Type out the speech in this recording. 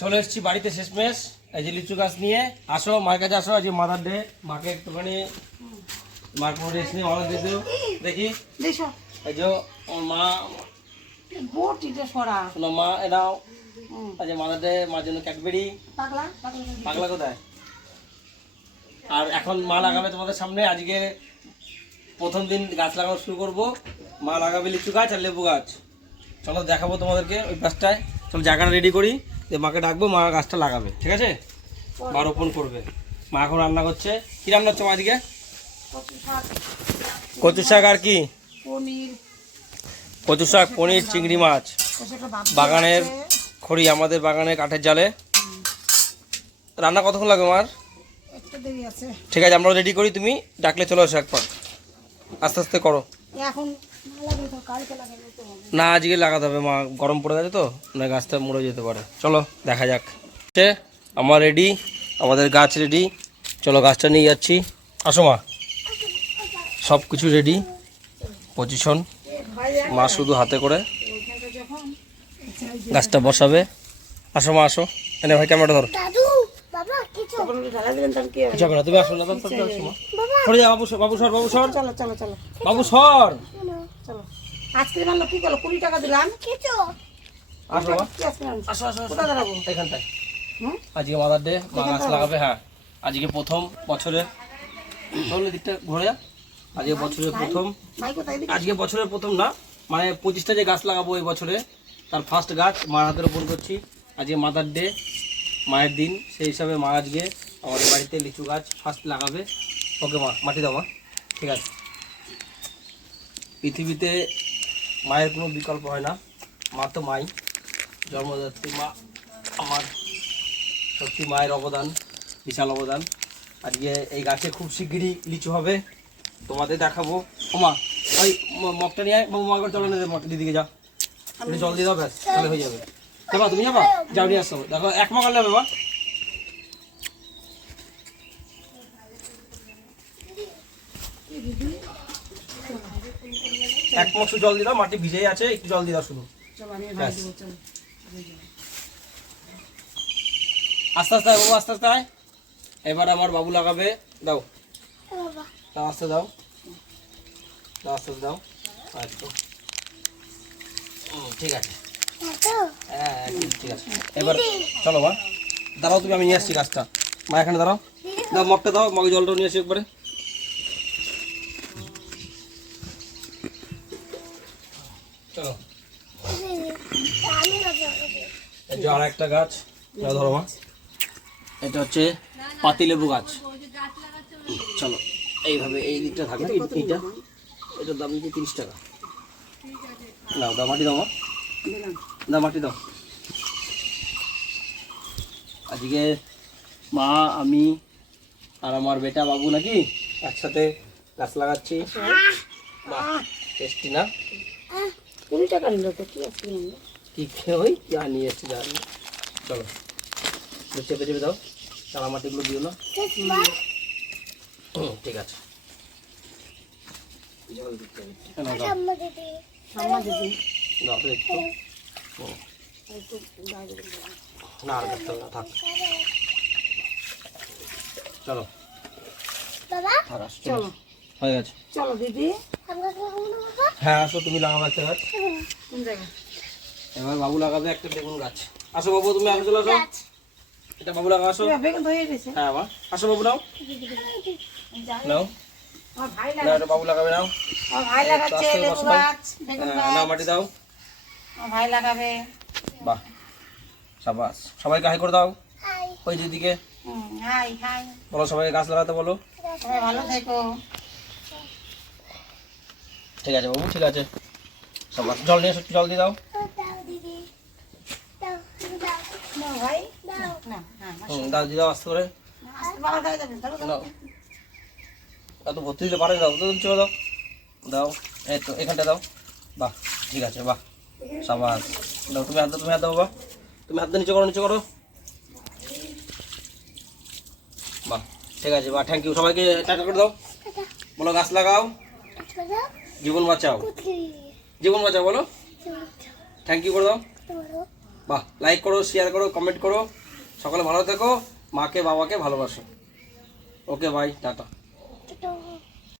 চলে এসেছি বাড়িতে শেষমেশ। এই যে লিচু গাছ নিয়ে। আসো মায়ের কাছে আসো। আজকে মাদার ডে মাকে একটুখানি মার কোনো রেস্ট নিয়ে মাদার ডে দেখি। এই যে ওর মা শোনো মা এনাও হুম। আজ মাদার ডে মার জন্য ক্যাডবেরি। পাগলা? কোথায়? আর এখন মা লাগাবে তোমাদের সামনে। আজকে প্রথম দিন গাছ লাগানো শুরু করব। মা লাগাবে লিচু গাছ আর লেবু গাছ। চলো দেখাবো তোমাদেরকে ওই গাছটায়। চলো জায়গাটা রেডি করি। যে মাকে ডাকবো মা গাছটা লাগাবে ঠিক আছে? মা রোপণ করবে। মা এখন রান্না করছে। কি রান্না হচ্ছে মা আজকে কচু শাক আর কি? কচু শাক পনির চিংড়ি মাছ। বাগানের খড়ি আমাদের বাগানের কাঠের জালে। রান্না কতক্ষণ লাগবে মার? ঠিক আছে আমরা রেডি করি তুমি ডাকলে চলে আসো একবার আস্তে আস্তে করো। এখন না আজকে লাগাতে হবে মা গরম পড়ে গেছে তো না গাছটা মরে যেতে পারে। চলো দেখা যাক। সে আমার রেডি আমাদের গাছ রেডি। চলো গাছটা নিয়ে যাচ্ছি। আসো মা। সব কিছু রেডি পজিশন। মা শুধু হাতে করে গাছটা বসাবে। আসো মা আসো। এনে ভাই ক্যামেরাটা ধরো। বাবু সর, বাবু সর বাবু সর চলো চলো চলো। বাবু সর। চলো। আজকে মানলো কি করল কুড়ি টাকা দিলাম। আজকে আসো আসো আসো। কোথায় দাঁড়াবো এখানটায়। আজকে মাদার ডে মা গাছ লাগাবে হ্যাঁ। আজকে প্রথম বছরে। চলে দিকটা ঘুরে আজকে বছরের প্রথম। আজকে বছরের প্রথম না মানে পঁচিশটা যে গাছ লাগাবো এই বছরে তার ফার্স্ট গাছ মার হাতে রোপণ করছি। আজকে মাদার ডে মায়ের দিন সেই হিসাবে মা আজকে আমাদের বাড়িতে লিচু গাছ ফার্স্ট লাগাবে। ওকে মা মাটি দাও মা। ঠিক আছে। পৃথিবীতে মায়ের কোনো বিকল্প হয় না। মা তো মাই। জন্মদাত্রী মা আমার সত্যি মায়ের অবদান, বিশাল অবদান। আজকে এই গাছে খুব শিগগিরই লিচু হবে। তোমাদের দেখাবো। ওমা ওই মগটা নিয়ে মা করে চলে না দিদিকে যা। জল দিয়ে দাও ব্যাস, তাহলে হয়ে যাবে। যাবা তুমি যাবা? যাও, নিয়ে আসো। দেখো, এক মগাল নেবে বা এক মগ জল দিয়ে দাও মাটি ভিজেই আছে একটু জল দিয়ে দাও শুধু। আস্তে আস্তে বাবু আস্তে আস্তে আয়। এবার আমার বাবু লাগাবে দাও। দাও আস্তে দাও। দাও আস্তে আস্তে দাও। হুম, ঠিক আছে। হ্যাঁ একদম ঠিক আছে। এবার চলো মা। দাঁড়াও তুমি আমি নিয়ে আসছি গাছটা। মা এখানে দাঁড়াও। দাও মগটা দাও মগে জলটা নিয়ে আসি একবারে। এই আর একটা গাছ। ধরো মা। এটা হচ্ছে পাতিলেবু গাছ। চলো, এইভাবে এই দিকটা থাকে এই- এইটা এটার দাম দিচ্ছে তিরিশ টাকা। দাও মাটি দাও দাও দাও। আজকে মা, আমি আর আমার বেটা বাবু নাকি একসাথে গাছ লাগাচ্ছি। টেস্টি না? কুড়ি টাকা নিল তো, কি আনলো? কি খেয়ে ওই যা নিয়ে এসছি যা নিয়ে। চলো একটু চেপে চেপে দাও চালা মাটিগুলো দিও না। হুম, ঠিক আছে। জল দিতে হবে। এনাও দাও ঠাম্মা দিদি দাও তো একটু। হুম। একটু বাইরে দিতে হবে। না আর করতে হবে না থাক। চলো। থাক, আসো, চলো চলো। হয়ে গেছে। চলো দিদি। হ্যাঁ আসো তুমি লাগাবে একটা গাছ কোন জায়গায়? এবার বাবু লাগাবে একটা বেগুন গাছ। আসো বাবু তুমি আগে চলে আসো। এটা বাবু লাগা আসো। বেগুন ধরে গেছে হ্যাঁ মা আসো বাবু নাও। নাও। না এটা বাবু লাগাবে নাও। আমার ভাই লাগাচ্ছে আস্তে গাছ বেগুন হ্যাঁ, নাও মাটি দাও। আমার ভাই লাগাবে। বাহ। সাবাস। সবাইকে হাই করে দাও। ওই দিদিকে হাই হাই। বলো সবাইকে গাছ লাগাতে বলো। সবাই ভালো থেকো। ঠিক আছে বাবু ঠিক আছে। সাবাস জল নিয়ে জল দিয়ে দাও না ভাই না হুম দাও আস্তে করে। এত ভর্তি দিতে পারে দাও তো চলে। দাও দাও এই তো এখানটা দাও। বাহ ঠিক আছে বাহ। সাবাস। দাও তুমি হাত দাও তুমি হাত দাও বাবা। তুমি হাত দিয়ে নিচে করো নিচে করো। বাহ ঠিক আছে বাহ থ্যাংক ইউ সবাইকে টাটা করে দাও। বলো গাছ লাগাও। জীবন বাঁচাও। জীবন বাঁচাও বলো। থ্যাংক ইউ করে দাও। বাহ লাইক করো শেয়ার করো কমেন্ট করো। সকলে ভালো থেকো, মাকে, বাবাকে ভালোবাসো। Okay bye tata.